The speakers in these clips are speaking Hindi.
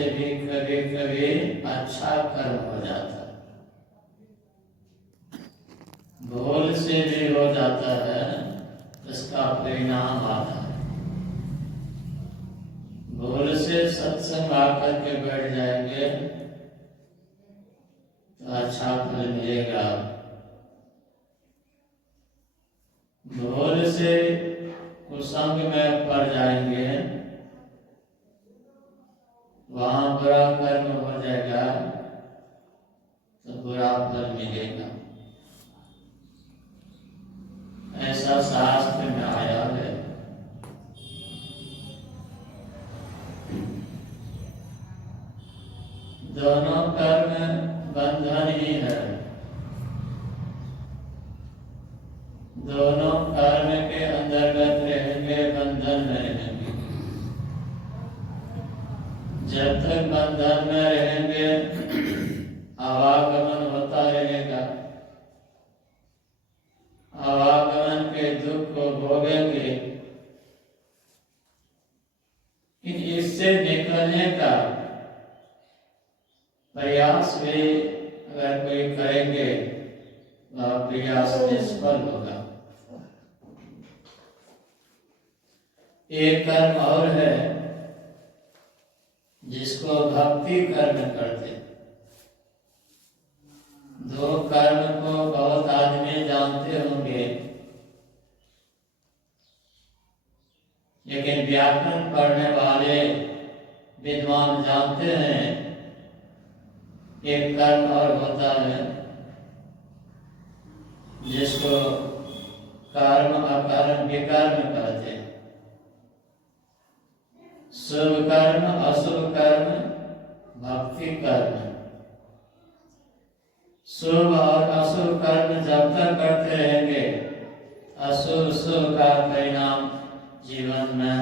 से भी कभी कभी अच्छा कर्म हो जाता है, भूल से भी हो जाता है, इसका परिणाम आता है। भूल से सत्संग आकर के बैठ जाएंगे तो अच्छा फल मिलेगा। भूल से कुसंग में पड़ जाएंगे, वहां बुरा कर्म हो जाएगा तो बुरा फल मिलेगा। ऐसा शास्त्र में आया है। दोनों कर्म बंधन ही है, दोनों कर्म के अंतर्गत रहेंगे, बंधन में रहेंगे। जब तक बंधन में रहेंगे आवागमन होता रहेगा, आवागमन के दुख को भोगेंगे। इससे निकलने का प्रयास भी अगर कोई करेंगे वह प्रयास निष्फल होगा। एक कर्म और है जिसको भक्ति कर्म करते। दो कर्म को बहुत आदमी जानते होंगे, लेकिन व्याकरण पढ़ने वाले विद्वान जानते हैं एक कर्म और होता है जिसको कर्म अकर्म विकर्म कहते हैं। शुभ कर्म अशुभ कर्म भक्ति कर्म। शुभ और अशुभ कर्म जब तक करते रहेंगे अशुभ शुभ का परिणाम जीवन में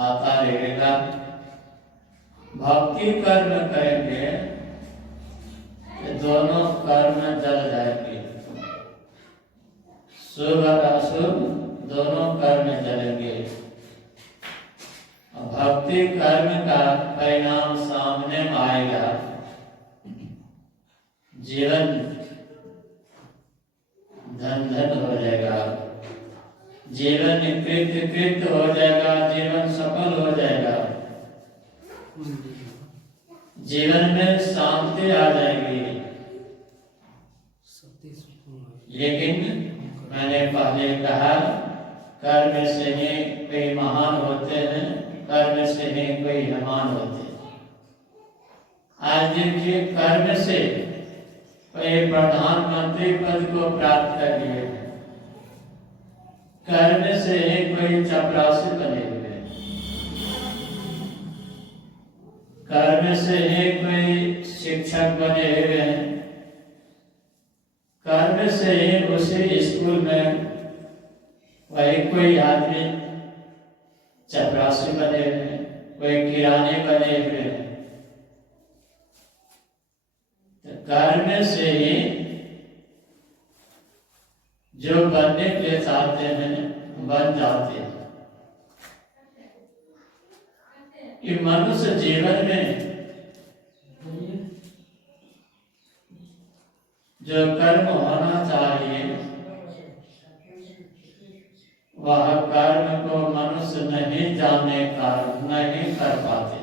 आता रहेगा। भक्ति कर्म करेंगे तो दोनों कर्म जल जाएंगे, शुभ और अशुभ दोनों कर्म जलेंगे। भक्ति कर्म का परिणाम सामने में आएगा, जीवन धन धन हो जाएगा, जीवन कृत हो जाएगा, जीवन सफल हो जाएगा, जीवन में शांति आ जाएगी। लेकिन मैंने पहले कहा कर्म से ही कोई महान होते हैं, कर्म से ही कोई महान होते हैं। आज देखिए कर्म से कोई प्रधानमंत्री पद को प्राप्त कर लिए, कर्म से ही कोई चपरासी बने हुए, कर्म से ही कोई शिक्षक बने हुए हैं, कर्म से ही उसी स्कूल में वही कोई आदमी चपरासी बने हुए हैं, कोई किराने बने हुए हैं। तो कर्म से ही जो बनने के चाहते हैं बन जाते हैं। कि मनुष्य जीवन में जो कर्म होना चाहिए वह कर्म को मनुष्य नहीं जानने का नहीं कर पाते।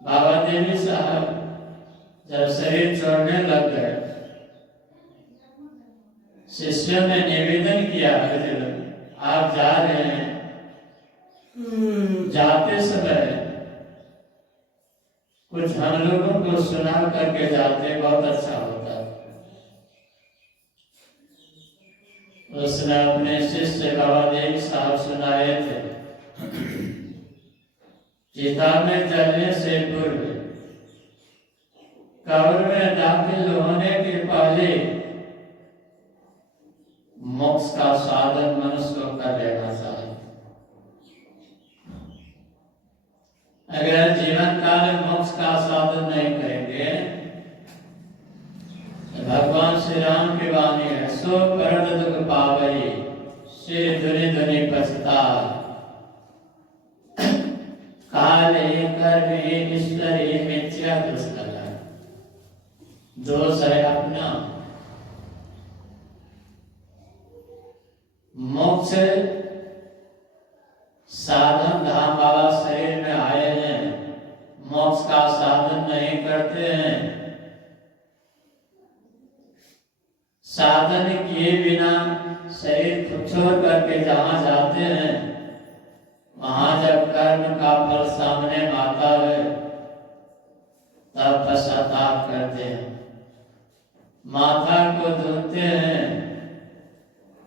बाबा देवी साहब जब शरीर छोड़ने लग गए, शिष्यों ने निवेदन किया, आप जा रहे हैं, जाते समय कुछ हम लोगों को सुना करके जाते बहुत अच्छा होता। उसने अपने शिष्य बाबा देव साहब सुनाए थे, चिता में जलने से पूर्व कब्र में दाखिल होने के पहले मोक्ष का साधन मनुष्य को कर लेना चाहिए। अगर जीवन काल में मोक्ष का साधन नहीं करेंगे तो भगवान श्री राम की वाणी है, सो परत दुख पावई से धुनि धुनि पछता काल ही कर्म ही ईश्वर ही मिथ्या दोष लगा। दोष है अपना। मोक्ष साधन धाम वाला शरीर में आए हैं, मोक्ष का साधन नहीं करते हैं। साधन किए बिना शरीर को छोड़ करके जहां जाते हैं, वहां जब कर्म का फल सामने आता है तब पश्चाताप करते हैं, माथा को धोते हैं,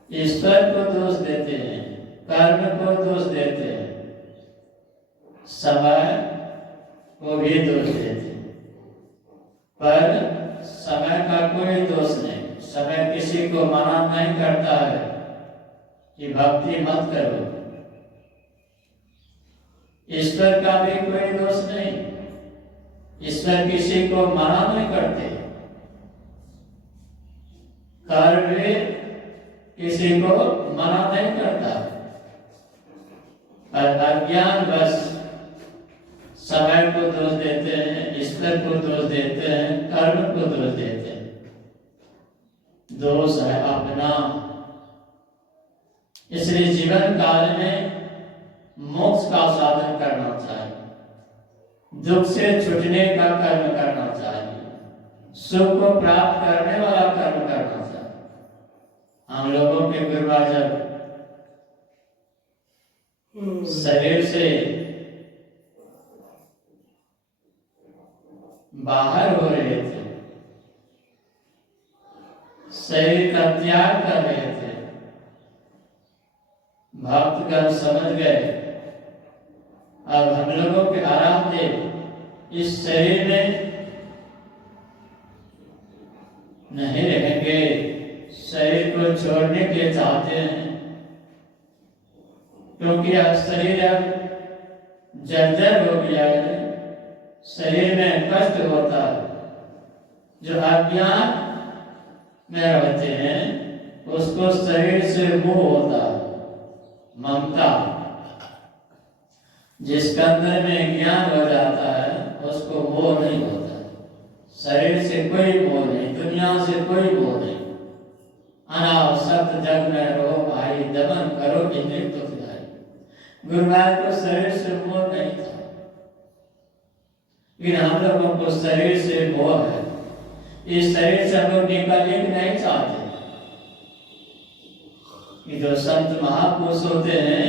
ईश्वर को दोष देते हैं, कर्म को दोष देते हैं, समय को भी दोष देते हैं। पर समय का कोई दोष नहीं। समय किसी को मना नहीं करता है कि भक्ति मत करो। ईश्वर का भी कोई दोष नहीं। ईश्वर किसी को मना नहीं करते। कर्म भी किसी को मना नहीं करता। पर अज्ञान बस समय को दोष देते हैं, ईश्वर को दोष देते हैं, कर्म को दोष देते हैं। दोष है अपना। इसलिए जीवन काल में मोक्ष का साधन करना चाहिए, दुख से छूटने का कर्म करना चाहिए, सुख को प्राप्त करने वाला कर्म करना चाहिए। हम लोगों के गुरुवा जब शरीर से बाहर हो रहे थे, शरीर का त्याग कर रहे थे, भक्तगण समझ गए अब हम लोगों के आराम देव इस शरीर में नहीं रहेंगे, शरीर को छोड़ने के लिए चाहते हैं, क्योंकि अब शरीर अब जर्जर हो गया है, शरीर में कष्ट होता है। जो अज्ञान में रहते हैं उसको शरीर से मोह होता है, ममता। जिसके अंदर में ज्ञान हो जाता है उसको मोह नहीं होता। शरीर से कोई मोह नहीं, दुनिया से कोई मोह नहीं। अनावश्यक जग में रहो भाई, दमन करो इंद्रिय तो फिराई। गुरुवार को शरीर से मोह नहीं था, लेकिन हम लोगों को शरीर से मोह है। इस शरीर से हम लोग निकलने नहीं चाहते। कि जो संत महापुरुष होते हैं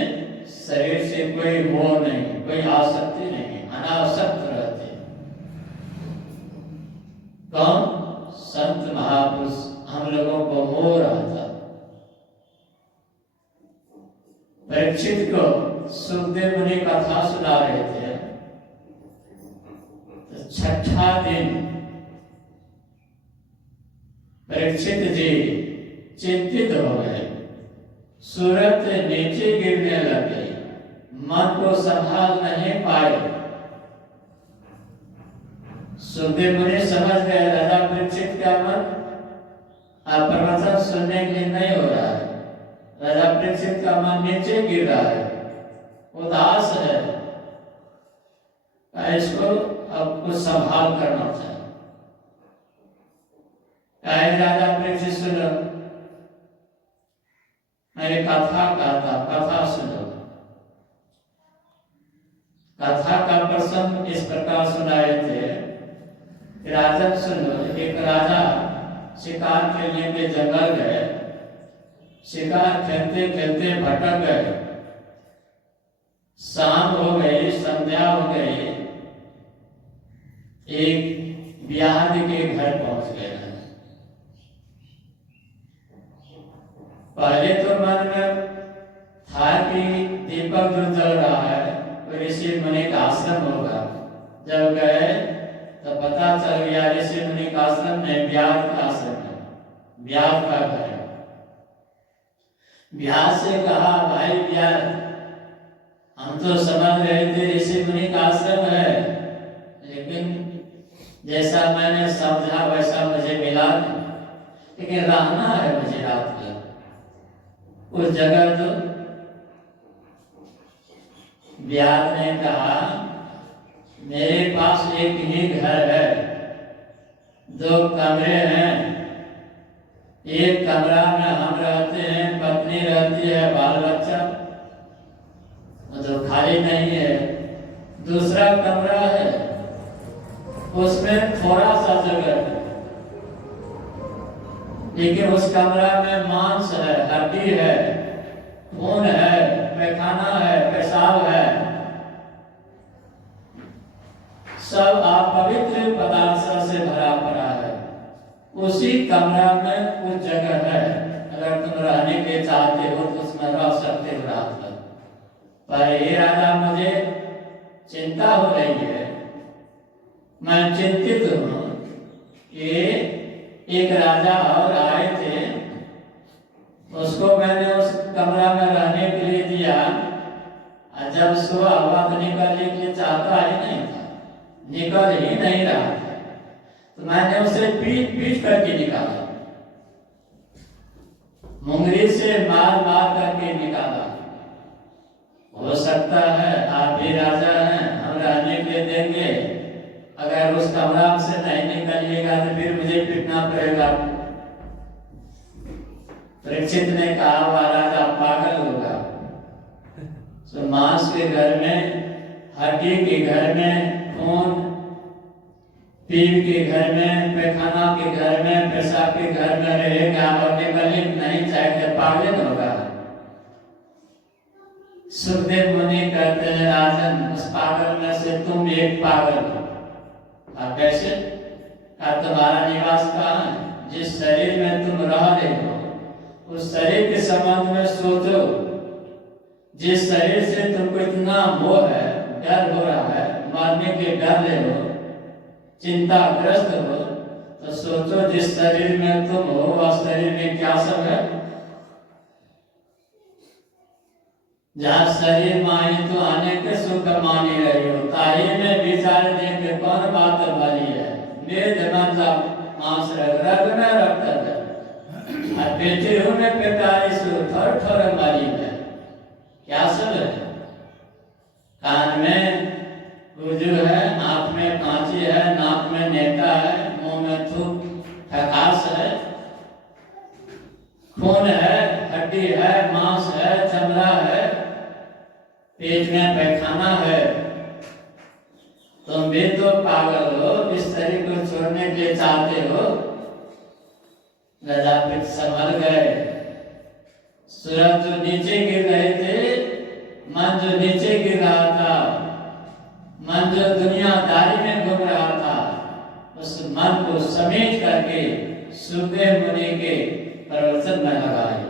शरीर से कोई मोह नहीं, कोई आसक्ति नहीं, अनासक्त रहते। कौन? संत महापुरुष। हम लोगों को मोह रहता। परीक्षित को सुखदेव मुनि कथा सुना रहे थे, तो छठा दिन परीक्षित जी चिंतित हो गए, सूरत नीचे गिरने लगे, मन को संभाल नहीं पाए। सुखदेव मुनि समझ गए राजा परीक्षित का मन प्रवचन सुनने के लिए नहीं हो रहा है, राजा परीक्षित का मन नीचे गिर रहा है, उदास है, इसको अब कुछ संभाल करना चाहिए। राजा परीक्षित सुनो, मैंने कथा कहता, कथा सुनो। कथा का प्रसंग इस प्रकार सुनाए थे। राजन सुनो, एक राजा शिकार खेलने के जंगल गए, शिकार खेलते खेलते भटक गए, शाम हो गई, संध्या हो गई, एक ब्याह के घर पहुंच गए। पहले तो मन में था कि दीपक जो जल रहा है वो ऋषि मुनि का आश्रम होगा। जब गए तो पता चल गया ऋषि मुनि का आश्रम में ब्याह का आश्रम है, ब्याह का घर है। ब्याह से कहा भाई ब्याह, हम तो समझ रहे थे ऋषि मुनि का आश्रम है, लेकिन जैसा मैंने समझा वैसा मुझे मिला नहीं, लेकिन रहना है मुझे रात में उस जगह। तो ब्याह ने कहा मेरे पास एक ही घर है, 2 कमरे हैं। एक कमरा में हम रहते हैं, पत्नी रहती है, बाल बच्चा, मतलब खाली नहीं है। दूसरा कमरा है, उसमें थोड़ा सा जगह है, लेकिन उस कमरा में मांस है, हड्डी है, खून है, पैखाना है, पेशाब है, सब अपवित्र पदार्थ से भरा पड़ा है। उसी कमरा में कुछ जगह है, अगर तुम रहने के चाहते हो तो उसमें रह सकते हो रात भर। पर ये राजा, मुझे चिंता हो रही है, मैं चिंतित हूँ कि एक राजा और आए थे, उसको मैंने उस कमरा में रहने के लिए दिया, और जब सुबह हुआ तो निकलने के लिए चाहता ही नहीं था, निकल ही नहीं रहा था, तो मैंने उसे पीट पीट करके निकाला, मुंगरी से मार मार करके निकाला। हो सकता है आप भी राजा हैं, हम रहने के लिए देंगे, अगर उस कमरा से नहीं निकलिएगा तो फिर मुझे पीटना पड़ेगा। परीक्षित ने कहा, वह राजा पागल होगा। तो मांस के घर में, हड्डी के घर में, खून, पीप के घर में, पैखाना के घर में, पेशाब के घर में रहेगा और निकलने नहीं चाहेगा, पागल होगा। सुखदेव मुनि कहते हैं, राजन, उस पागल में से तुम एक पागल हो। आप कैसे? तुम्हारा निवास कहाँ है? जिस शरीर में तुम रह रहे हो उस शरीर के संबंध में सोचो। जिस शरीर से तुमको इतना मोह है, डर हो रहा है, मरने के डर रहे हो, चिंताग्रस्त हो, तो सोचो जिस शरीर में तुम हो वह शरीर में क्या सब है। जहाँ शरीर माही तो आने के सुख मानी रही हो, ताही में विचार देंगे कौन बात वाली है। मेरे जमाना मांस रग में रखता है, और बेटे होने पैतालीस थर थर वाली है, क्या सब है। कान में गुजू है, आँख में कांची है, नाक में नेटा है, मुंह में थूक ठकास है, खून है, हड्डी है, मांस है, चमड़ा है, पेट में पैखाना है। तुम भी तो पागल हो, इस शरीर को छोड़ने के लिए चाहते हो। राजा फिर संभल गए। सूरज जो नीचे गिर रहे थे, मन जो नीचे गिर रहा था, मन जो दुनियादारी में घूम रहा था, उस मन को समेट करके सुखदेव मुनि के प्रवचन में लगाए,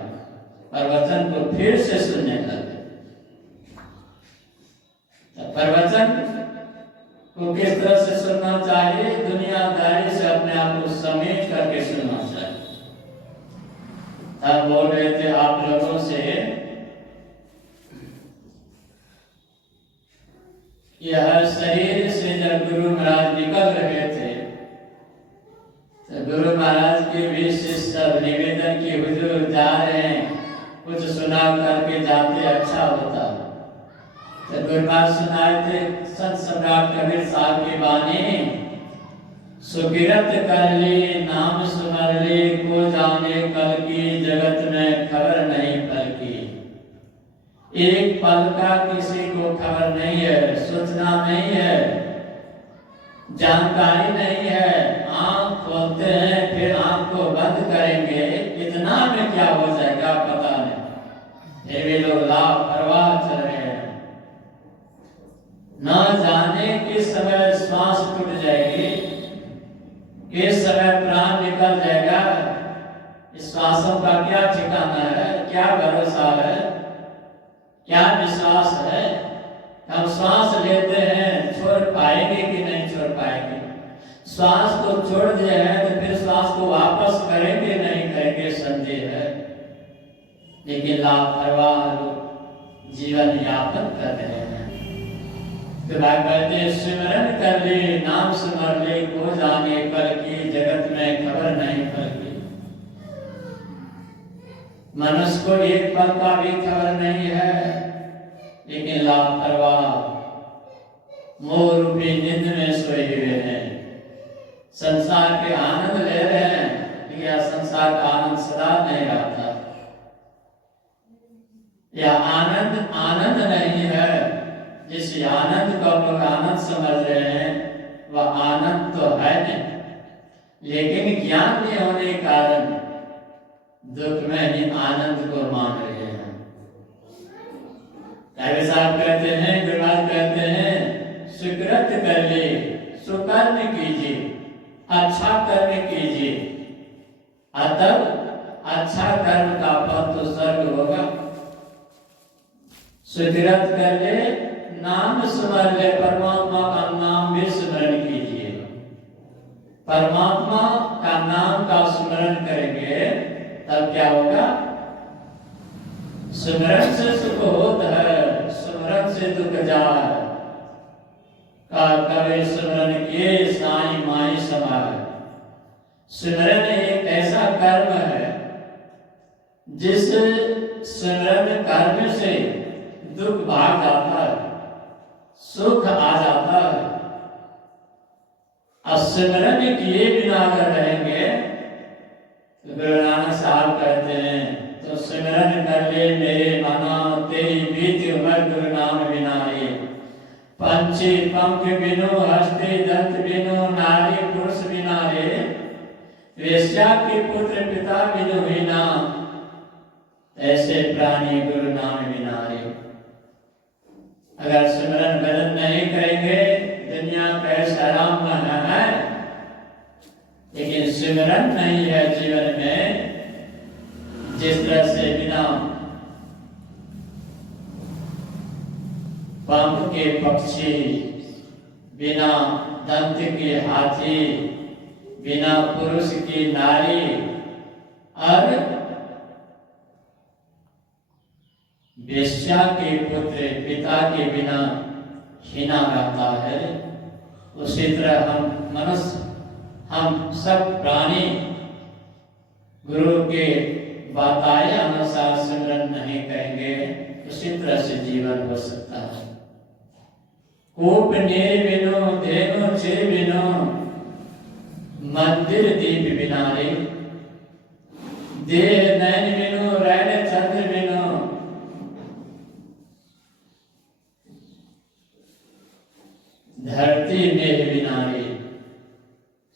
प्रवचन को फिर से सुनने लगे। प्रवचन को किस तरह से सुनना चाहिए? दुनियादारी से अपने आप को समेट करके सुनना चाहिए। हम बोल रहे थे आप लोगों से, यह शरीर से जब गुरु महाराज निकल रहे थे तो गुरु महाराज के भी शिष्य निवेदन की हुजूर जा रहे हैं, कुछ सुना करके जाते अच्छा होता। तो गुरु महाराज सुनाए थे संत सम्राट कबीर साहब की वाणी, सुकिरत कर ली नाम सुमर ली, को जाने कल की जगत में खबर नहीं पल की। एक पल का किसी को खबर नहीं है, सूचना नहीं है, जानकारी नहीं है। आंख खोलते हैं फिर आंख को बंद करेंगे, इतना में क्या हो जाएगा पता नहीं। फिर भी लोग लापरवाह चल रहे हैं, न जाने किस समय श्वास टूट जाएगी, किस समय प्राण निकल जाएगा। इस श्वासों का क्या ठिकाना है, क्या भरोसा है, क्या विश्वास है। हम श्वास लेते हैं, छोड़ पाएंगे कि नहीं छोड़ पाएंगे। श्वास को छोड़ दिए हैं तो फिर श्वास को वापस करेंगे नहीं करेंगे, संदेह है। लेकिन लापरवाह लोग जीवन यापन कर रहे हैं। तो कहते सिमरन कर ले नाम सिमर ले, को जाने कल की जगत में खबर नहीं पल की। मनुष्य को एक पल का भी खबर नहीं है, लेकिन लापरवाह मोह रूपी नींद में सोए हुए हैं, संसार के आनंद ले रहे हैं, यह संसार का आनंद सदा नहीं रहता। यह आनंद आनंद नहीं है। जिस आनंद को हम लोग आनंद समझ रहे हैं वह आनंद तो है नहीं, लेकिन ज्ञान नहीं होने के कारण दुख में ही आनंद को मान रहे हैं। कवि साहब कहते हैं, गुरुनाथ कहते हैं, सुकृत कर ले, सुकर्म कीजिए, अच्छा कर्म कीजिए, अतः अच्छा कर्म का फल तो स्वर्ग होगा। सुकृत कर ले, नाम स्मरण ले, परमात्मा का नाम भी स्मरण कीजिए। परमात्मा का नाम का स्मरण करेंगे तब क्या होगा? स्मरण से सुख होता है, स्मरण से दुख जाए। का कवे स्मरण किए साई माई समाए। स्मरण एक ऐसा कर्म है जिस स्मरण कर्म से दुख भाग जाता है, सुख आ जाता है। स्मरण किए बिना अगर रहेंगे तो गुरु नानक साहब कहते हैं, तो स्मरण कर ले मेरे मना, तेरी बीत उमर गुरु नाम बिना रे। पंछी पंख बिनो, हस्ती दंत बिनो, नारी पुरुष बिना रे। वेश्या के पुत्र पिता बिनो हीना, ऐसे प्राणी गुरु नाम बिना रे। अगर स्मरण भजन नहीं करेंगे दुनिया कैसा आराम है, लेकिन स्मरण नहीं है जीवन में। जिस तरह से बिना पंख के पक्षी, बिना दंत के हाथी, बिना पुरुष की नारी और वेश्या के पुत्र पिता के बिना हीना रहता है, उसी तरह हम मनुष्य, हम सब प्राणी गुरु के बताए अनुसार सिमरन नहीं करेंगे, उसी तरह से जीवन हो सकता है। कूप नीर बिनो, धेनु छे बिनो, मंदिर दीप बिना रे। देह नैन बिनो, रैन चंद्र बिनो, धरती मेघ बिना रे।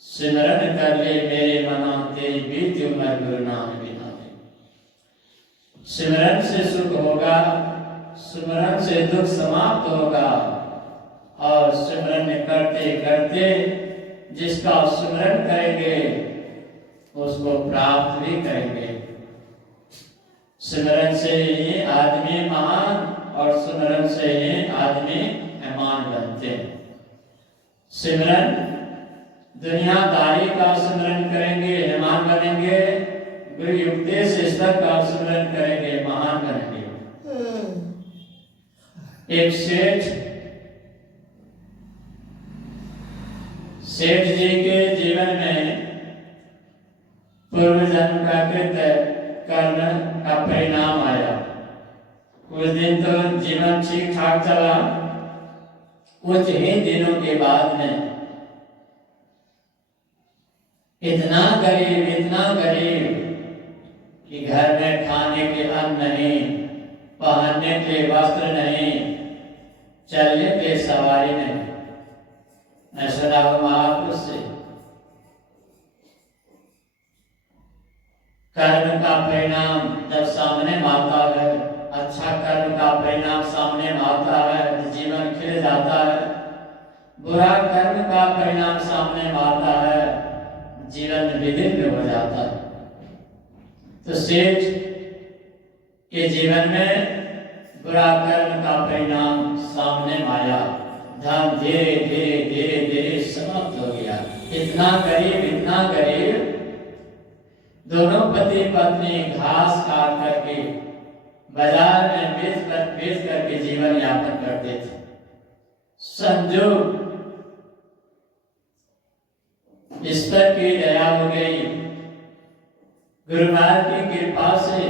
सिमरन कर ले मेरे मना, तेरी बीत उमर गुरु नाम बिना रे। सिमरन से सुख होगा, सिमरन से दुख समाप्त होगा, और सिमरन करते करते जिसका सिमरन करेंगे उसको प्राप्त भी करेंगे। सिमरन से ही आदमी महान, और सिमरन से ही आदमी मेहमान बनते हैं। सिमरन दुनियादारी का सिमरन करेंगे, मेहमान बनेंगे, गुरु उपदेश स्तर का सिमरन करेंगे, महान बनेंगे। एक सेठ जी के जीवन में पूर्व जन्म का कृत्य कर्म का परिणाम आया। कुछ दिन तो जीवन ठीक ठाक चला, कुछ ही दिनों के बाद में इतना गरीब कि घर में खाने के अन्न नहीं, पहनने के वस्त्र नहीं, चलने के सवारी नहीं। मैं सुना हूं महापुरुष से, कर्म का परिणाम जब सामने आता है, अच्छा कर्म का परिणाम सामने आता है तो जीवन खिल जाता है। बुरा कर्म का परिणाम सामने आता है, जीवन विघ्न हो जाता है। तो सेठ के जीवन में बुरा कर्म का परिणाम सामने आया, धन धीरे धीरे समाप्त हो गया। इतना गरीब दोनों पति पत्नी घास काट करके बाजार में बेच करके जीवन यापन करते थे। संजोग इस पर की दया हो गई, गुरु महाराज की कृपा से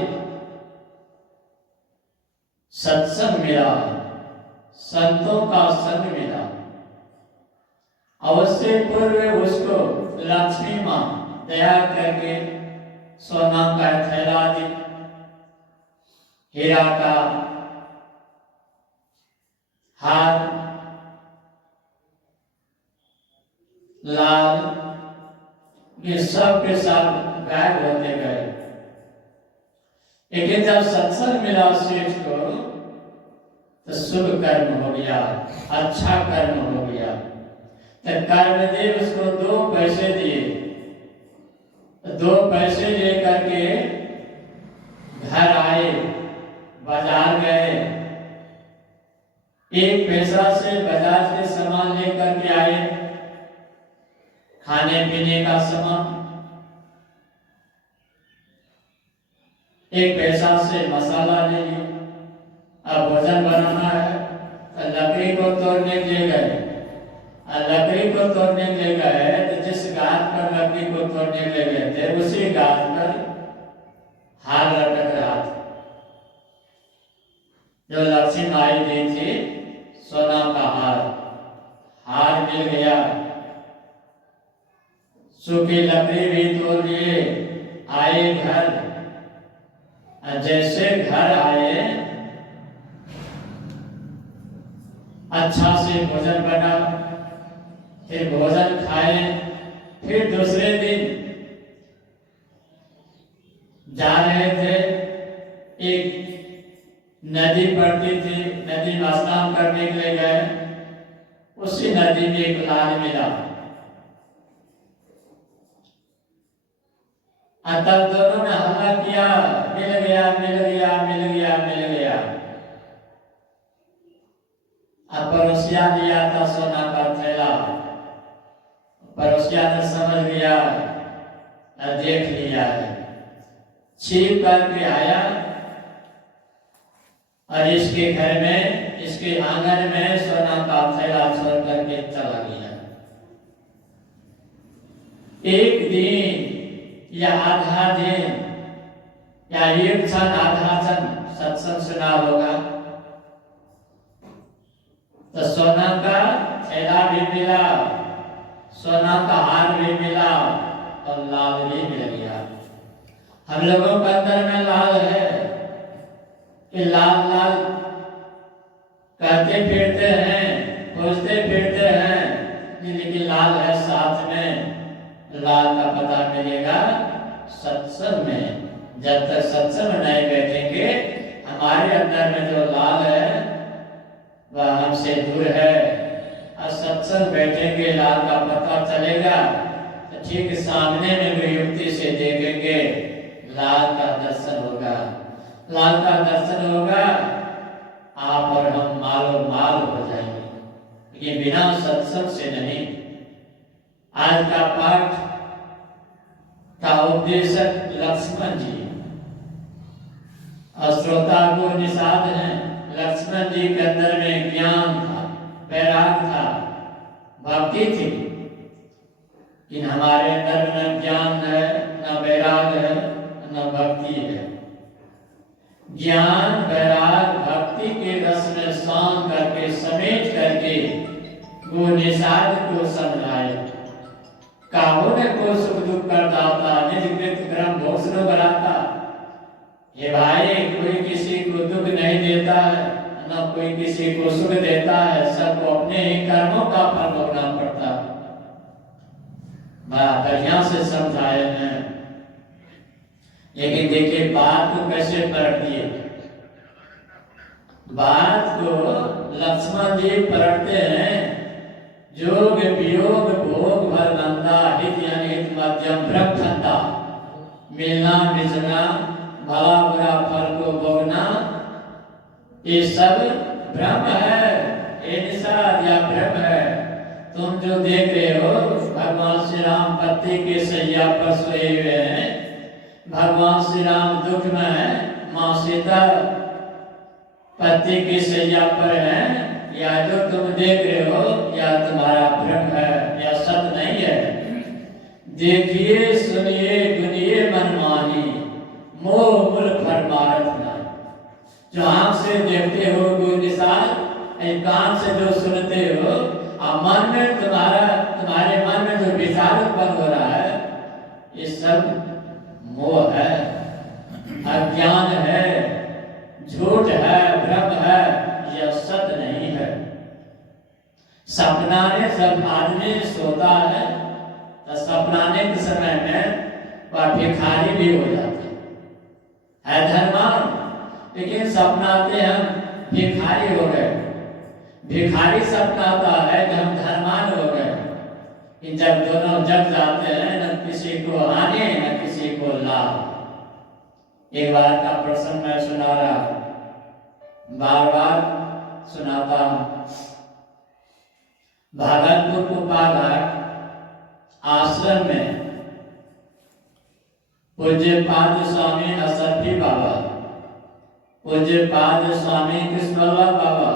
सत्संग मिला, संतों का संग मिला, और उससे पूर्व उसको लक्ष्मी माँ दया करके सोना का थैला दी, हीरा का हार, लाल, ये सब के सब गायब होते गए। लेकिन जब सत्संग मिला सेठ को तो शुभ कर्म हो गया, अच्छा कर्म हो गया। तो कर्मदेव उसको 2 पैसे दिए। 2 पैसे लेकर के घर आए, बाजार गए, 1 पैसा से बाजार से सामान लेकर के आए, खाने पीने का सामान, 1 पैसा से मसाला ले लिए। अब भोजन बनाना है तो लकड़ी को तोड़ने ले गए। लकड़ी को तोड़ने ले गए तो जिस गाछ पर लकड़ी को तोड़ने ले गए थे उसी गाछ पर हार लटक रहा था, जो लक्ष्मी माई दी थी, सोना का हार मिल गया। सूखी लकड़ी भी तोड़ लिए, आए घर। जैसे घर आए अच्छा से भोजन बना, फिर भोजन खाए। फिर दूसरे दिन जा रहे थे, एक नदी पड़ती थी, नदी में स्नान करने के लिए गए। उसी नदी में एक लाल मिला। तब दोनों ने हल्ला किया, मिल गया मिल गया मिल गया मिल गया। अब पड़ोसिया लिया था सोना का थैला, पड़ोसिया ने समझ लिया, देख लिया है, छिप करके आया और इसके घर में, इसके आंगन में सोना का थैला छोड़ करके चला गया। एक दिन या आधा दिन या एक क्षण आधा क्षण सत्संग सुना होगा तो सोना का थैला भी मिला, सोना का हार भी मिला और लाल भी मिल गया। हम लोगों के अंदर में लाल है कि लाल लाल कहते फिरते हैं, खोजते फिरते हैं, लेकिन लाल है साथ में। लाल का पता मिलेगा सत्संग में। जब तक सत्संग में नहीं बैठेंगे, हमारे अंदर में जो लाल है वह हमसे दूर है। और सत्संग बैठेंगे, लाल का पता चलेगा तो ठीक सामने में भी युक्ति से देखेंगे, लाल का दर्शन होगा। लाल का दर्शन होगा, आप और हम मालो माल हो जाएंगे। ये बिना सत्संग से नहीं। आज का पाठ का उपदेशक लक्ष्मण जी और श्रोता को निषाद हैं। लक्ष्मण जी के अंदर में ज्ञान था, वैराग था, भक्ति थी। लेकिन हमारे अंदर न ज्ञान है, न वैराग है, न भक्ति है। ज्ञान वैराग भक्ति के रस में शान करके समेट करके वो निषाद को समझाए। काहुन को सुख दुख कर दाता, निज कृत क्रम भोसनो बराता। ये भाई, कोई किसी को दुख नहीं देता है, न कोई किसी को सुख देता है। सबको अपने ही कर्मों का फल भोगना पड़ता है। बड़ा बढ़िया से समझाए हैं। लेकिन देखिए बात को कैसे पलट दिए। बात को लक्ष्मण जी पलटते हैं, जोग वियोग भोग भर नंदा, हित अनित मध्यम ब्रह्म ठंडा। मिलना मिलना, भला बुरा फल को भोगना, ये सब ब्रह्म है। ये निषाद या ब्रह्म है। तुम जो देख रहे हो, भगवान श्री राम पति के सैया पर सोए हुए हैं। भगवान श्री राम दुख में है, माँ सीता पति की सैया पर है। या जो तुम देख रहे हो या तुम्हारा भ्रम है, या सत्य नहीं है। देखिए सुनिए गुनिए मनमानी, मोह मूल फरमारत ना। जो आंख से देखते हो वो निशान, कान से जो सुनते हो, अब मन में तुम्हारे मन में जो विचार उत्पन्न हो रहा है, ये सब मोह है, अज्ञान है, झूठ है, भ्रम है, यह सत्य नहीं है। सपनाने जब आदमी सोता है तो सपनाने के समय में वह भिखारी भी हो जाता है धनवान, लेकिन सपनाते हम भिखारी हो गए। भिखारी सपनाता है कि हम धनवान हो गए, कि जब दोनों जग जाते हैं न किसी को हानि न किसी को लाभ। एक बार का प्रसंग मैं सुना रहा, बार बार सुनाता हूं। भागलपुर कुपाघाट आश्रम में पूज्यपाद स्वामी असरफी बाबा, पूज्यपाद स्वामी कृष्णवल्लभ बाबा,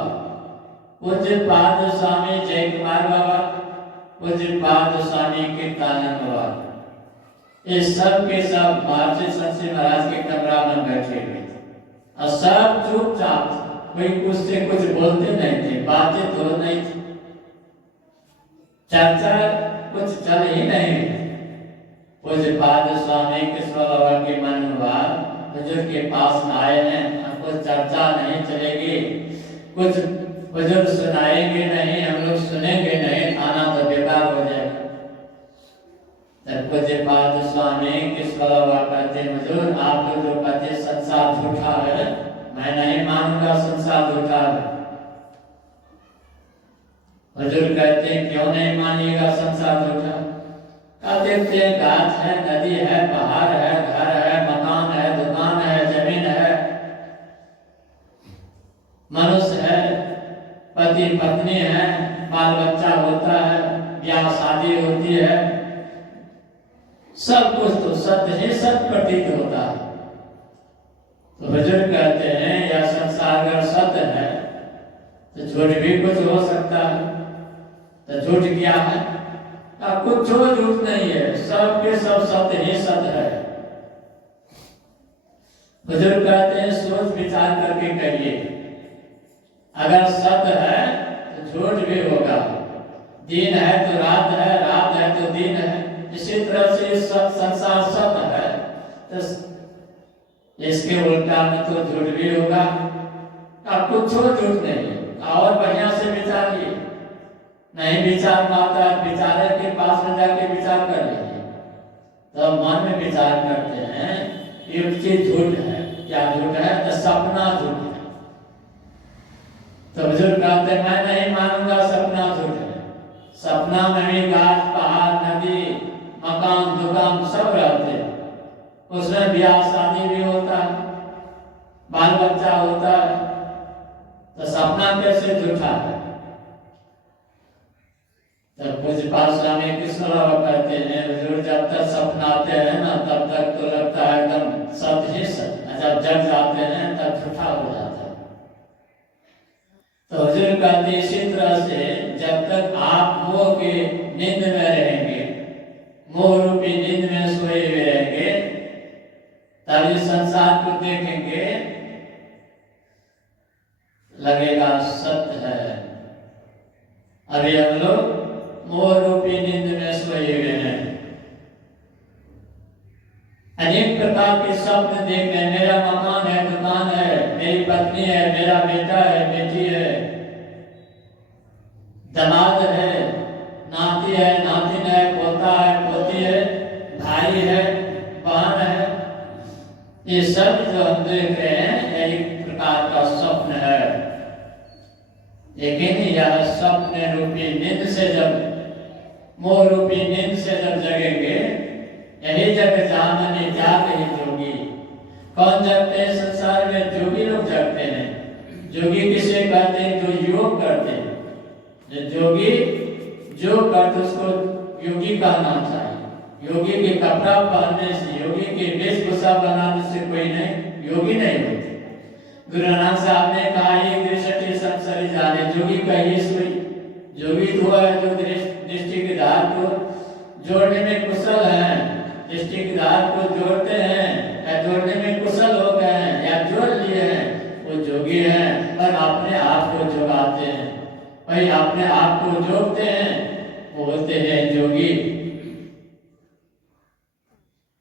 पूज्यपाद स्वामी जय कुमार बाबा, पूज्यपाद स्वामी कीर्तानंद बाबा, ये सब के सब महर्षि संत महाराज के कमरा में बैठे हुए थे और सब चुपचाप थे, कोई कुछ से कुछ बोलते नहीं थे, बातें तो नहीं थी, चर्चा कुछ चल ही नहीं। पूज्यपाद स्वामी कृष्ण बाबा के मन हुआ बुजुर्ग के पास में आए हैं, हमको चर्चा नहीं चलेगी, कुछ बुजुर्ग सुनाएंगे नहीं, हम लोग सुनेंगे नहीं, खाना तो बेकार हो जाएगा। तब पूज्यपाद स्वामी कृष्ण बाबा कहते, हुजूर आप लोग जो कहते संसार झूठा है, मैं नहीं मानूंगा संसार झूठा है। हुजूर कहते हैं क्यों नहीं मानिएगा संसार झूठा? कहते थे गाछ है, नदी है, पहाड़ है, घर है, मकान है, दुकान है, जमीन है, मनुष्य है, पति पत्नी है, बाल बच्चा होता है, ब्याह शादी होती है, सब कुछ तो सत्य ही सत्य प्रतीत होता है। तो हुजूर कहते हैं यह संसार अगर सत्य है तो झूठ भी कुछ हो सकता है। तो झूठ क्या है? कुछ झूठ नहीं है, सब के सब सत्य ही सत्य है। बुजुर्ग कहते हैं सोच विचार करके करिए, अगर सत्य है तो झूठ भी होगा, दिन है तो रात है, रात है तो दिन है, इसी तरह से संसार सत्य है तो इसके उल्टा में तो झूठ भी होगा। कुछ झूठ नहीं है, और बढ़िया से विचारिए, नहीं विचार पाता विचारक के पास में जाके विचार कर लीजिए। तो मन में विचार करते हैं ये चीज झूठ है, क्या झूठ है? तो सपना झूठ है। तो बुजुर्ग कहते हैं मैं नहीं मानूंगा सपना झूठ है। सपना में भी गाछ पहाड़ नदी मकान दुकान सब रहते हैं, उसमें ब्याह शादी भी होता है, बाल बच्चा होता है, तो सपना कैसे झूठा है? तब पूज्यपाद स्वामी कृष्ण बाबा कहते हैं हुजूर जब तक सपनाते हैं ना तब तक तो लगता है एकदम सत्य ही सत्य, जब जग जाते हैं तब झूठा हो जाता है। तो हुजूर कहते इसी तरह से जब तक आप मोह के नींद में रहेंगे, मोह रूपी नींद में सोए हुए रहेंगे, तब इस संसार को देखेंगे लगेगा सत्य है। अभी हम लोग मोह रूपी नींद में सोए हुए हैं, अनेक प्रकार के स्वप्न देख रहे हैं, मेरा मकान है, दुकान है, मेरी पत्नी है, मेरा बेटा है, बेटी है, दामाद है, नाती है, नातिन है, पोता है, पोती है, भाई है, बहन है, ये सब जो हम देख रहे हैं एक प्रकार का स्वप्न है। लेकिन यह स्वप्न रूपी नींद से जब मोह रूपी नींद से जब जगेंगे, यही जग जानने जाग ही जोगी। कौन जगते हैं संसार में? जोगी लोग जगते हैं। जोगी किसे कहते हैं? जो योग करते हैं। जो योगी जो करते उसको योगी कहना चाहिए। योगी के कपड़ा पहनने से, योगी के वेशभूषा बनाने से कोई नहीं योगी नहीं होते। गुरु नानक साहब ने कहा ये दृष्टि संसारी जाने, जोगी कहिए सोई। जोगी तो है जो दृष्टि के धार को जोड़ने में कुशल है, दृष्टि के धार को जोड़ते हैं या जोड़ने में कुशल हो गए हैं या जोड़ लिए हैं, वो जोगी हैं और अपने आप को जोगाते हैं। वही अपने आप को जोड़ते हैं, वो होते हैं जोगी।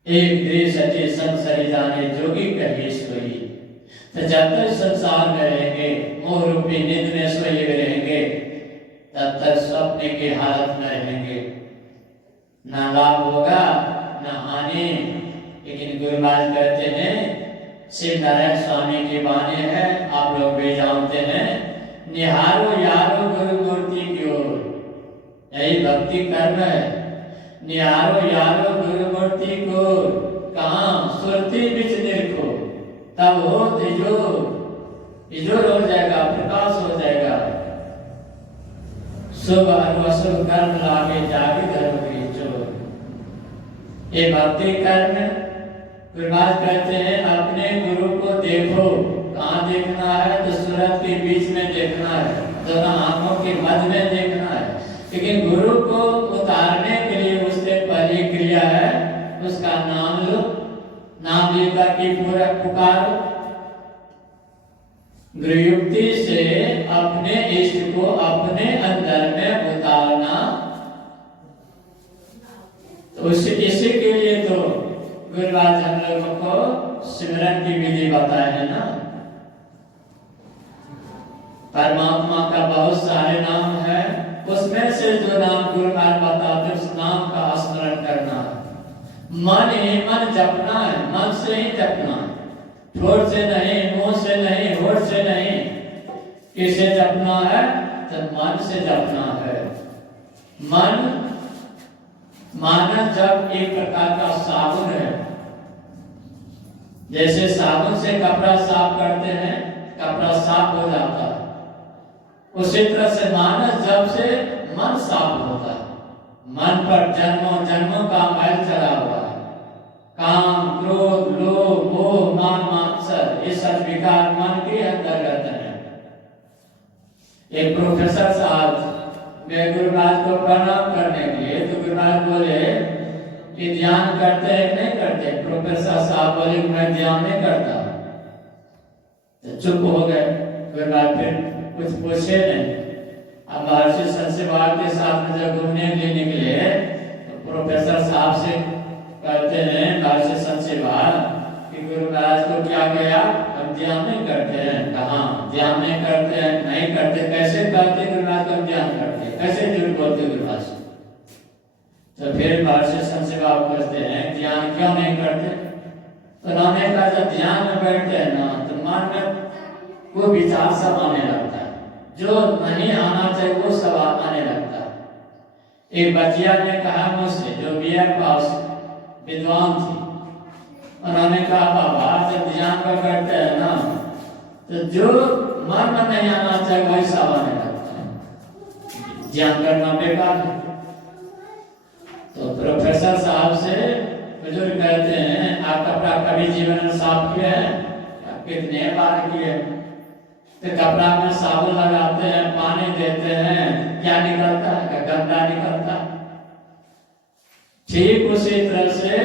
एक देश अति संसारी जाने जोगी कहिए सोई। तो जब तक संसार में रहेंगे, मोह रूपी नींद में सोए रहेंगे, तब तक स्वप्न की हालत में रहेंगे, ना लाभ होगा ना हानि। लेकिन गुरु महाराज कहते हैं, शिव नारायण स्वामी की वाणी है, आप लोग भी जानते हैं, निहारो यारो गुरु मूर्ति की ओर। यही भक्ति कर्म है। निहारो यारो गुरु मूर्ति को, कहाँ सुरती बिच देखो, तब हो तिजोर हो जाएगा, प्रकाश हो जाएगा। शुभ और अशुभ कर्म लागे जागे धर्म की चोर। ये भक्ति कर्म गुरु महाराज कहते हैं, अपने गुरु को देखो। कहाँ देखना है? तो सूरत के बीच में देखना है, दोनों आंखों के मध्य में देखना है। लेकिन गुरु को उतारने के लिए उससे पहली क्रिया है, उसका नाम लो, नाम लेकर के पूरा पुकारो। गुरुयुक्ति से अपने इष्ट को अपने अंदर में उतारना, तो इसी के लिए तो गुरुराज हम लोगों को सिमरन की विधि बताए है ना। परमात्मा का बहुत सारे नाम है, उसमें से जो नाम गुरुराज बताते उस नाम का स्मरण करना है। मन ही मन जपना है, मन से ही जपना है, ठोर से नहीं, मुंह से नहीं, होठ से नहीं। किसे जपना है? तो मन से जपना है। मन मानव जब एक प्रकार का साबुन है, जैसे साबुन से कपड़ा साफ करते हैं, कपड़ा साफ हो जाता है, उसी तरह से मानव जब से मन साफ होता है। मन पर जन्मों जन्मों का मैल चढ़ा हुआ है, काम, क्रोध, लोभ, मोह, मान, मात्सर, ये सब विकार मन के अंतर्गत है। एक प्रोफेसर साहब मैं गुरुराज को प्रणाम करने के लिए, तो गुरुराज बोले कि ध्यान करते हैं नहीं करते? प्रोफेसर साहब बोले मैं ध्यान नहीं करता। तो चुप हो गए। गुरुराज फिर कुछ पूछे नहीं। अब महर्षि संसेवार के साथ में जब घूमने के लिए निकले, तो प्रोफेसर साहब से कहते हैं महर्षि संसेवार कि गुरुराज को क्या गया, हम ध्यान नहीं करते हैं। कहाँ ध्यान नहीं करते हैं? नहीं करते। कैसे कहते गुरुराज को ध्यान करते, कैसे झूठ बोलते गुरुराज? तो फिर महर्षि संसेवार पूछते हैं ध्यान क्यों नहीं करते? तो उन्होंने कहा जब ध्यान में बैठते हैं ना, तो मन में वो विचार सब आने लगता है, जो नहीं आना चाहिए वो सब आने लगता है। एक बच्चिया ने कहा मुझसे, जो बीए पास विद्वान थी, उन्होंने कहा बाबा जब ध्यान पर करते हैं ना, तो जो मन में नहीं आना चाहिए वही सब आने लगता है, ध्यान करना बेकार है। तो प्रोफेसर साहब से बुजुर्ग कहते हैं आप कपड़ा कभी जीवन में साफ किए हैं? कितने बार किए? तो कपड़ा में साबुन लगाते हैं, पानी देते हैं, क्या निकलता है? गंदा निकलता है। ठीक उसी तरह से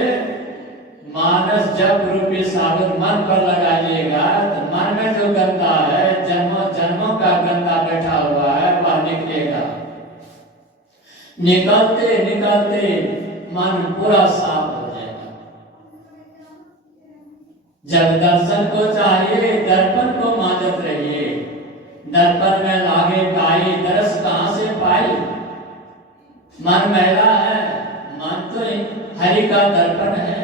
मानस जब रूपी साबुन मन पर लगाइएगा, तो मन में जो गंदा है, जन्मों जन्मों का गंदा बैठा हुआ है, वह निकलेगा। निकलते निकलते मन पूरा साफ हो जाएगा। जब दर्शन को चाहिए, दर्पण को मांजत रहिए। दर्पण में लागे काई, दरस कहाँ से पाई? मन मैला है, मन तो हरि का दर्पण है।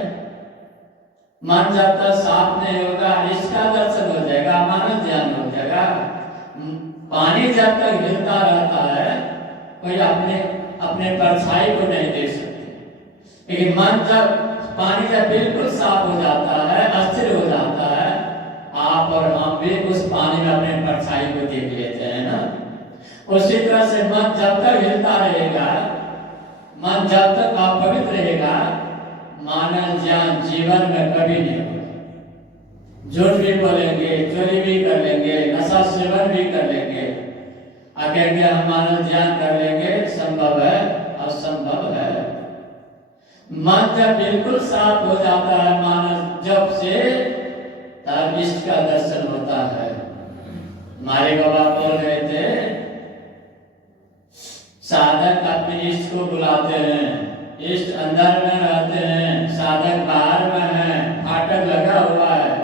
मन जब तक साफ नहीं होगा, इसका दर्शन हो जाएगा, मानव ध्यान हो जाएगा। पानी जब तक हिलता रहता है, कोई अपने परछाई को नहीं देख सकते। लेकिन मन जब पानी जब बिल्कुल साफ हो जाता है, अस्थिर हो जाता है, आप और हम भी उस पानी में अपने परछाई को देख लेते हैं ना। उसी तरह से मन जब तक हिलता रहेगा, मन जब तक अपवित्र रहेगा, मानव ज्ञान जीवन में कभी नहीं होगा। झूठ भी बोलेंगे, चोरी भी कर लेंगे, नशा सेवन भी कर लेंगे, कहेंगे हम मानव ज्ञान कर लेंगे, संभव है? असंभव है। मन जब बिल्कुल साफ हो जाता है मानव जब से, तब इष्ट का दर्शन होता है। हमारे बाबा बोल रहे थे को बुलाते हैं। इष्ट अंदर में रहते हैं, साधक बाहर में है, फाटक लगा हुआ है,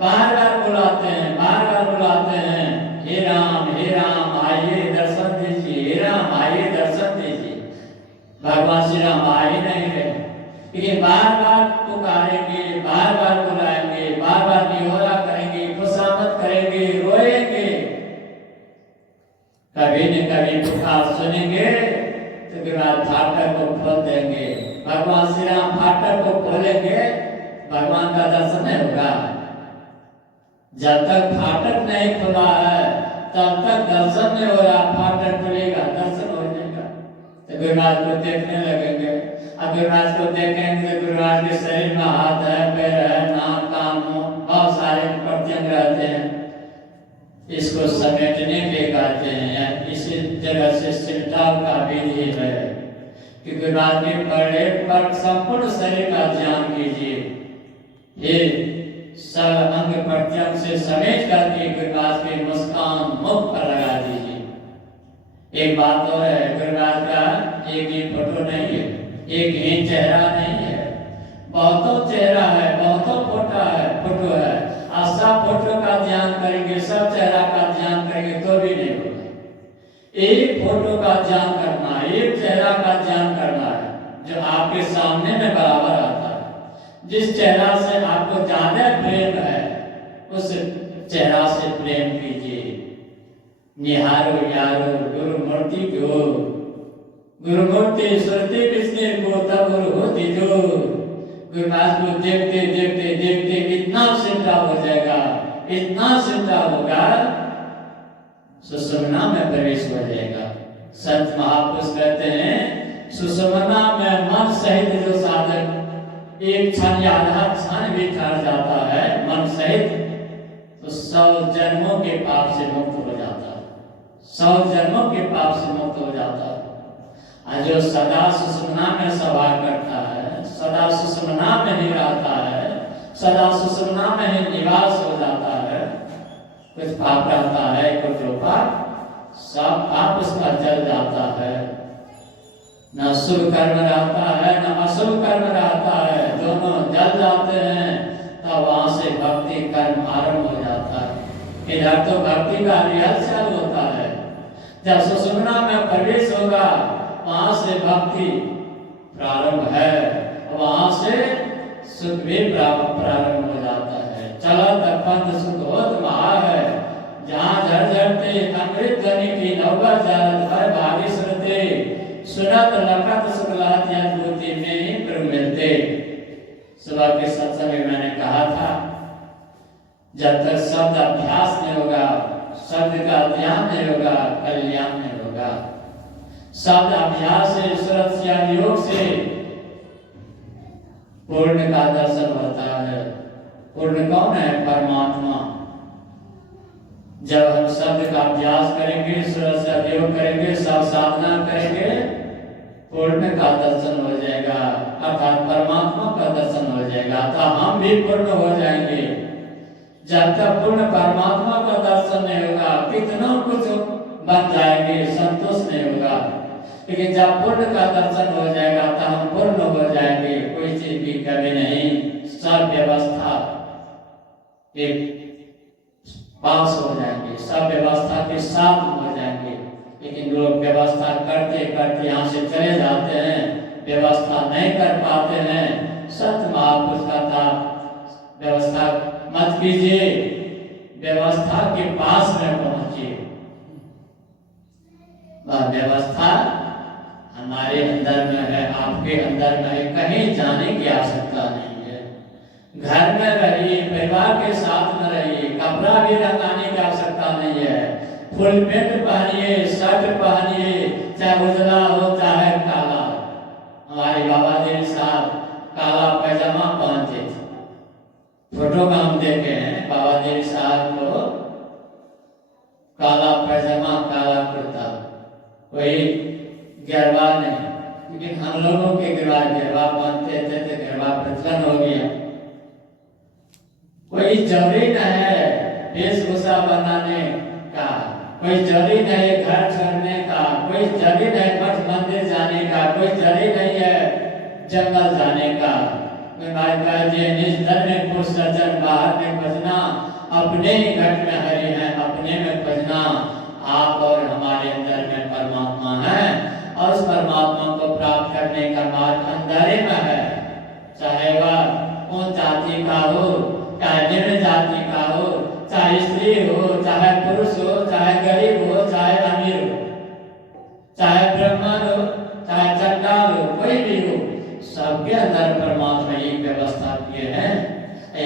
बार बार बुलाते हैं, बार बार बुलाते हैं, हे राम आइए दर्शन दीजिए, हे राम आइए दर्शन दीजिए। भगवान श्री राम आ ही नहीं रहे, लेकिन बार बार पुकारेंगे, बार बार बुलाएंगे, बार बार निहोरा करेंगे, खुशामद करेंगे, रोएंगे। कभी न कभी पुकार सुनेंगे तो गिरिराज फाटक को खोल देंगे। भगवान श्री राम फाटक को खोलेंगे, भगवान का दर्शन नहीं होगा। जब तक फाटक नहीं खुला है तब तक दर्शन नहीं हो रहा। फाटक खुलेगा, दर्शन हो जाएगा, तो गिरिराज को देखने लगेंगे। अब गिरिराज को देखेंगे तो गिरिराज के शरीर में हाथ है, पैर है, नाक, कान, मुंह, बहुत सारे प्रत्यंग रहते हैं। इसको समेटने के कहते हैं। इसी जगह से सिलटाव का विधि है कि गिरिराज के बड़े पर संपूर्ण शरीर का ध्यान कीजिए। ये सब अंग प्रत्यंग से समेट करके गिरिराज के मुस्कान मुख पर लगा दीजिए। एक बात और है, गिरिराज का एक ही फोटो नहीं है, एक ही चेहरा नहीं है, बहुतों चेहरा है, बहुतों फोटो है। और सब फोटो का ध्यान करेंगे, सब चेहरा का ध्यान करेंगे तो भी नहीं होगा। एक फोटो का ध्यान करना है, एक चेहरा का ध्यान करना है जो आपके सामने में बराबर आता है। जिस चेहरा से आपको ज्यादा प्रेम है उस चेहरा से प्रेम कीजिए। निहारो यारो गुरु मूर्ति को, गुरु मूर्ति सुरती विष्णु को तब गुरु होती जो। गुरुदास को देखते देखते देखते इतना सिद्धा हो जाएगा, इतना सिद्धा होगा, सुषुम्ना में प्रवेश हो जाएगा। संत महापुरुष कहते हैं सुषुम्ना में मन सहित जो साधक एक क्षण या आधा क्षण भी ठहर जाता है मन सहित, तो 100 जन्मों के पाप से मुक्त हो जाता है, 100 जन्मों के पाप से मुक्त हो जाता है। और जो सदा सुषुम्ना में सभा करता है, सदा सुषुम्ना में ही रहता है, सदा सुषुम्ना में ही निवास हो जाता है, कुछ पाप रहता है, कुछ पाप, सब पाप उसका जल जाता है। न शुभ कर्म रहता है न अशुभ कर्म रहता है, दोनों जल जाते हैं। तब वहां से भक्ति कर्म आरंभ हो जाता है। इधर तो भक्ति का रिहर्सल होता है। जब सुषुम्ना में प्रवेश होगा वहां से भक्ति प्रारंभ है, वहां से सुख भी प्रारंभ हो जाता है। चलत पंथ सुख होत महा है, जहाँ झरझरते अमृत ध्वनि की नौका जारत हर भागी सुनते, सुनत लखत शुक्लात अनुभूति में ही प्रभु मिलते। सुबह के सत्संग में मैंने कहा था, जब तक शब्द अभ्यास नहीं होगा, शब्द का ध्यान नहीं होगा, कल्याण नहीं होगा। शब्द अभ्यास से, सुरक्षा योग से पूर्ण का दर्शन होता है। पूर्ण कौन है? परमात्मा। जब हम शब्द का अभ्यास करेंगे, सुरक्षा योग करेंगे, सब साधना करेंगे, पूर्ण का दर्शन हो जाएगा, अर्थात परमात्मा का दर्शन हो जाएगा, तो हम भी पूर्ण हो जाएंगे। जब तक पूर्ण परमात्मा का दर्शन नहीं होगा, कितना कुछ बन जाएंगे, संतोष नहीं होगा। लेकिन जब पूर्ण का दर्शन हो जाएगा तो हम पूर्ण हो जाएंगे, कोई चीज की कमी नहीं, सब व्यवस्था एक पास हो जाएंगे, सब व्यवस्था के साथ हो जाएंगे। लेकिन लोग व्यवस्था करते करते यहाँ से चले जाते हैं, व्यवस्था नहीं कर पाते हैं। सत्य महापुरुष का था, व्यवस्था मत कीजिए, व्यवस्था के पास में पहुंचिए। वह व्यवस्था हमारे अंदर में है, आपके अंदर में है, कहीं जाने की आवश्यकता नहीं है। घर में रहिए, परिवार के साथ में रहिए, कपड़ा भी लगाने की आवश्यकता नहीं है। फुल पैंट पहनिए, शर्ट पहनिए, चाहे उजला हो चाहे काला। हमारे बाबा देव साहब काला पैजामा पहनते थे, फोटो में हम देखे हैं बाबा देव साहब को काला पैजामा, काला कुर्ता, कोई गरबा नहीं। लेकिन हम लोगों के गरबा पहनते थे तो गरबा प्रचलन हो गया। कोई जरूरी न है वेशभूषा बनाने का, कोई जरूरी नहीं घर छोड़ने का, कोई कोई जरूरी नहीं मठ मंदिर जाने का, कोई जरूरी नहीं है जंगल जाने का। निज धन में खुश सचन बाहर में बजना, अपने ही घट में हरि है अपने में बजना। आप और हमारे अंदर में परमात्मा है और उस परमात्मा को प्राप्त करने का मार्ग अंदर में है। चाहे वह कौन जाति का हो, चाहे निम्न जाति का हो, चाहे स्त्री हो, चाहे पुरुष हो, चाहे गरीब हो, चाहे अमीर हो, चाहे ब्राह्मण हो, चाहे चंडाल हो, कोई भी हो, सबके अंदर परमात्मा ही व्यवस्था किए हैं